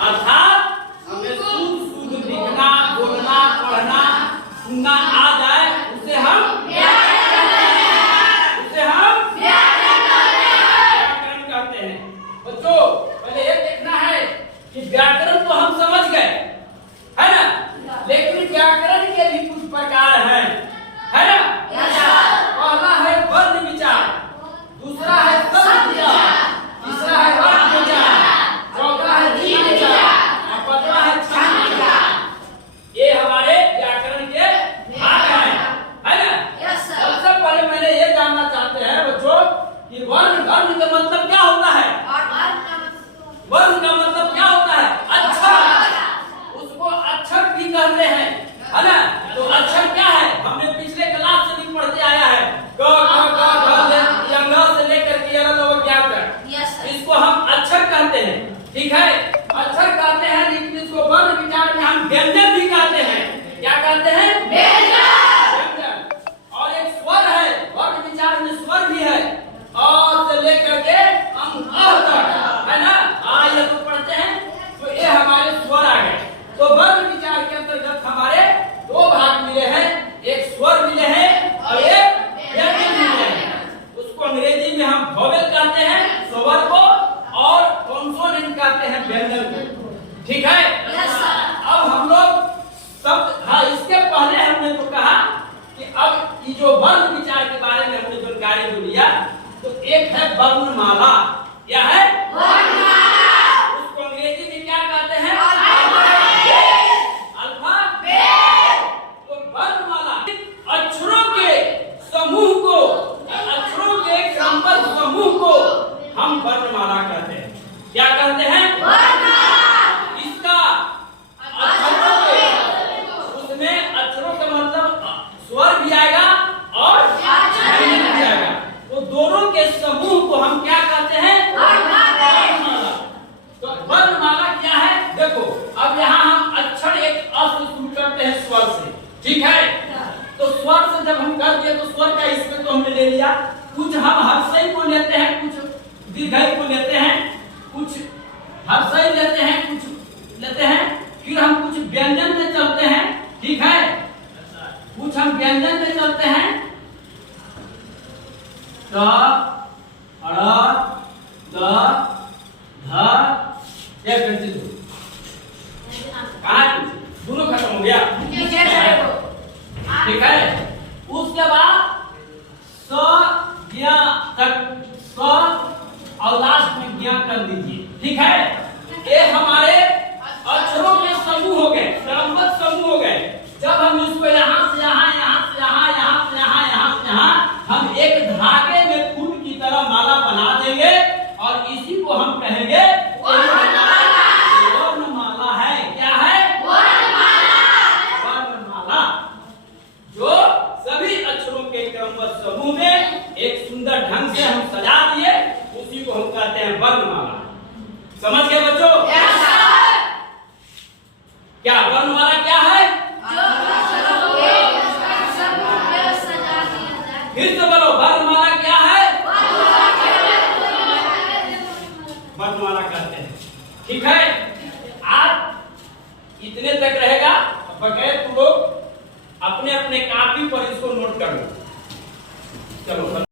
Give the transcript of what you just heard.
अर्थात हमें शुद्ध लिखना, बोलना, पढ़ना, सुनना आ जाए, उसे हम व्याकरण कहते हैं। बच्चों पहले ये देखना है कि व्याकरण तो हम समझ गए, है ना, लेकिन व्याकरण के भी कुछ प्रकार हैं, है ना। पहला है वर्ण विचार, दूसरा है शब्द विचार, तीसरा है वाक्य विचार, चौथा है रीति विचार और पांचवा है छंद विचार। ये हमारे व्याकरण के भाग हैं, है ना। सबसे पहले मैंने ये जानना चाहते हैं बच्चों कि वर्ण का मतलब क्या होता है। वर्ण का मतलब क्या होता है? अक्षर। उसको अक्षर भी कहते हैं, है ना। तो अक्षर क्या है? हमने पिछले क्लास से भी पढ़ते आया है, क ख ग से लेकर के तक। इसको हम अक्षर कहते हैं, ठीक है। अक्षर कहते हैं, लेकिन इसको वर्ण विचार में हम व्यंजन भी कहते हैं। क्या कहते हैं? व्यंजन। और एक स्वर है, वर्ण विचार में स्वर भी है, अ से लेकर के हम अ तक, है ना। आ ये तो पढ़ते हैं, तो ये हमारे स्वर आ गए। तो वर्ण विचार के अंतर्गत हमारे दो भाग मिले हैं, एक स्वर मिले हैं और एक व्यंजन मिले हैं। उसको अंग्रेजी में हम वोवेल कहते हैं, स्वर को, और कॉन्सोनेंट कहते हैं, व्यंजन को, ठीक है। अब हम लोग शब्द, हाँ, इसके पहले हमने तो कहा कि अब ये जो वर्ण विचार के बारे में हमने जानकारी जो लिया, तो एक है वर्णमाला। क्या है? वर्णमाला। उसको अंग्रेजी में क्या कहते हैं? अल्फाबेट। तो वर्णमाला अक्षरों के समूह को, अक्षरों के क्रमबद्ध समूह को हम वर्णमाला कहते हैं। क्या कहते हैं? वर्णमाला। इसका अक्षरों के, उसमें अक्षरों का मतलब स्वर भी आएगा और व्यंजन भी आएगा, तो दोनों के समूह को हम क्या कहते हैं? वर्णमाला। तो वर्णमाला क्या है? देखो, अब यहाँ हम अक्षर एक अ से शुरू करते हैं, स्वर से, ठीक है। तो स्वर से जब हम कर दिए तो स्वर का इसमें तो हमने ले लिया, कुछ हम हर्षई को लेते हैं, कुछ दीर्घई को लेते हैं, कुछ हर्षई लेते हैं, कुछ लेते हैं, फिर हम कुछ व्यंजन में चलते हैं, ठीक है। कुछ हम व्यंजन में चलते हैं, क, अड़, द, ध, ये कैसे दो दोनों खत्म हो गया, ठीक है। उसके बाद स ज्ञ तक, स और लास्ट में ज्ञ कर दीजिए, ठीक है। ये हमारे